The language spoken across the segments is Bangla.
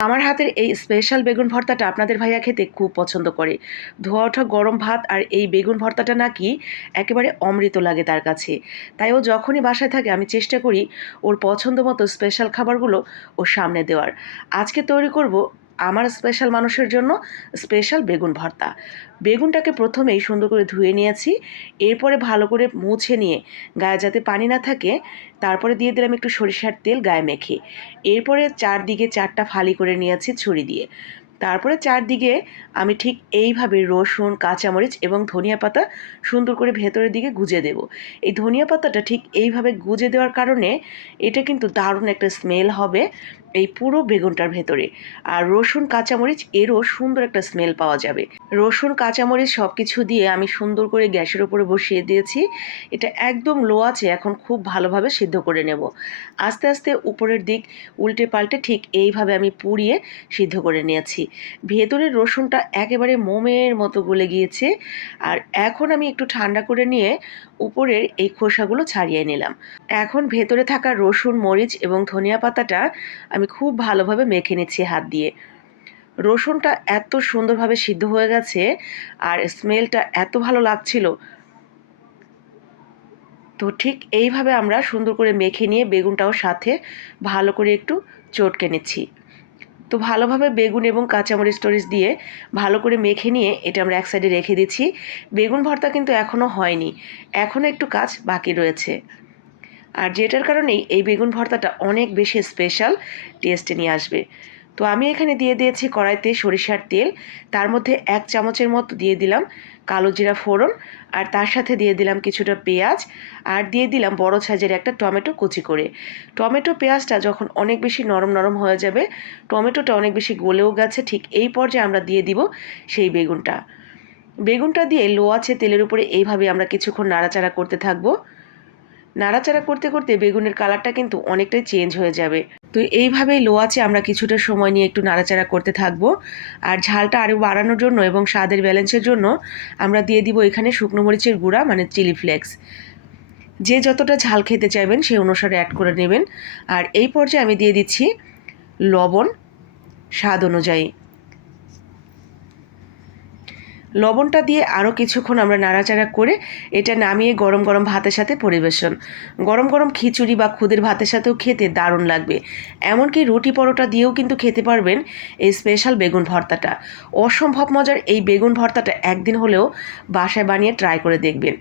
আমার হাতের এই স্পেশাল বেগুন ভর্তাটা আপনাদের ভাইয়া খেতে খুব পছন্দ করে। ধোয়া ওঠা গরম ভাত আর এই বেগুন ভর্তাটা নাকি একেবারে অমৃত লাগে তার কাছে। তাই ও যখনই বাসায় থাকে আমি চেষ্টা করি ওর পছন্দ মতো স্পেশাল খাবারগুলো ওর সামনে দেওয়ার। আজকে তৈরি করব আমার স্পেশাল মানুষের জন্য স্পেশাল বেগুন ভর্তা। বেগুনটাকে প্রথমেই সুন্দর করে ধুয়ে নিয়েছি, এরপরে ভালো করে মুছে নিয়ে গায়ে যাতে পানি না থাকে, তারপরে দিয়ে দিলাম একটু সরিষার তেল গায়ে মেখে। এরপরে চারদিকে চারটা ফালি করে নিয়েছি ছুরি দিয়ে। তারপরে চারদিকে আমি ঠিক এইভাবে রসুন, কাঁচামরিচ এবং ধনিয়া পাতা সুন্দর করে ভেতরের দিকে গুজে দেব। এই ধনিয়া পাতাটা ঠিক এইভাবে গুজে দেওয়ার কারণে এটা কিন্তু দারুণ একটা স্মেল হবে। এই পুরো বেগুনটার ভেতরে। আর রসুন, কাঁচামরিচ, এরও সুন্দর একটা স্মেল পাওয়া যাবে। রসুন, কাঁচামরিচ সব কিছু দিয়ে আমি সুন্দর করে গ্যাসের উপরে বসিয়ে দিয়েছি। এটা একদম লো আছে, এখন খুব ভালোভাবে সিদ্ধ করে নেব। আস্তে আস্তে উপরের দিক উল্টে পাল্টে ঠিক এইভাবে আমি পুড়িয়ে সিদ্ধ করে নিয়েছি। ভেতরের রসুনটা একেবারে মোমের মতো গলে গিয়েছে। আর এখন আমি একটু ঠান্ডা করে নিয়ে উপরের এই খোসাগুলো ছাড়িয়ে নিলাম। এখন ভেতরে থাকা রসুন, মরিচ এবং ধনিয়া পাতাটা আমি খুব ভালোভাবে মেখে নিচ্ছি হাত দিয়ে। রসুনটা এত সুন্দরভাবে সিদ্ধ হয়ে গেছে আর স্মেলটা এত ভালো লাগছিল। তো ঠিক এইভাবে আমরা সুন্দর করে মেখে নিয়ে বেগুনটাও সাথে ভালো করে একটু চটকে নিচ্ছি। তো ভালোভাবে বেগুন এবং কাঁচামরিচ টরিচ দিয়ে ভালো করে মেখে নিয়ে এটা আমরা এক সাইডে রেখে দিচ্ছি। বেগুন ভর্তা কিন্তু এখনও হয়নি। এখনও একটু কাজ বাকি রয়েছে। আর যেটার কারণেই এই বেগুন ভর্তাটা অনেক বেশি স্পেশাল টেস্টে নিয়ে আসবে। তো আমি এখানে দিয়ে দিয়েছি কড়াইতে সরিষার তেল। তার মধ্যে এক চামচের মতো দিয়ে দিলাম কালো জিরা ফোড়ন আর তার সাথে দিয়ে দিলাম কিছুটা পেঁয়াজ আর দিয়ে দিলাম বড় সাইজের একটা টমেটো কুচি করে। টমেটো পেঁয়াজটা যখন অনেক বেশি নরম নরম হয়ে যাবে, টমেটোটা অনেক বেশি গলেও গেছে, ঠিক এই পর্যায়ে আমরা দিয়ে দিব সেই বেগুনটা। বেগুনটা দিয়ে লো আছে তেলের উপরে এইভাবে আমরা কিছুক্ষণ নাড়াচাড়া করতে থাকব। নাড়াচাড়া করতে করতে বেগুনের কালারটা কিন্তু অনেকটাই চেঞ্জ হয়ে যাবে। তো এইভাবেই লো আছে আমরা কিছুটা সময় নিয়ে একটু নাড়াচাড়া করতে থাকব। আর ঝালটা আরও বাড়ানোর জন্য এবং স্বাদের ব্যালেন্সের জন্য আমরা দিয়ে দিব এখানে শুকনো মরিচের গুঁড়া মানে চিলি ফ্লেক্স। যে যতটা ঝাল খেতে চাইবেন সেই অনুসারে অ্যাড করে নেবেন। আর এই পর্যায়ে আমি দিয়ে দিচ্ছি লবণ স্বাদ অনুযায়ী। লবণটা দিয়ে আরও কিছুক্ষণ আমরা নাড়াচাড়া করে এটা নামিয়ে গরম গরম ভাতের সাথে পরিবেশন। গরম গরম খিচুড়ি বা খুদের ভাতের সাথেও খেতে দারুণ লাগবে। এমনকি রুটি পরোটা দিয়েও কিন্তু খেতে পারবেন এই স্পেশাল বেগুন ভর্তাটা। অসম্ভব মজার এই বেগুন ভর্তাটা একদিন হলেও বাসায় বানিয়ে ট্রাই করে দেখবেন।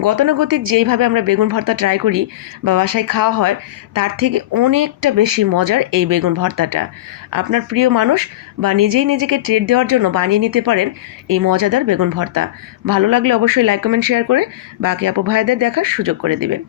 গতানুগতিক যেইভাবে আমরা বেগুন ভর্তা ট্রাই করি বা বাসায় খাওয়া হয়, তার থেকে অনেকটা বেশি মজার এই বেগুন ভর্তাটা। আপনার প্রিয় মানুষ বা নিজেই নিজেকে ট্রেড দেওয়ার জন্য বানিয়ে নিতে পারেন এই মজাদার বেগুন ভর্তা। ভালো লাগলে অবশ্যই লাইক কমেন্ট শেয়ার করে বাকি আপু ভাইদের দেখার সুযোগ করে দিবেন।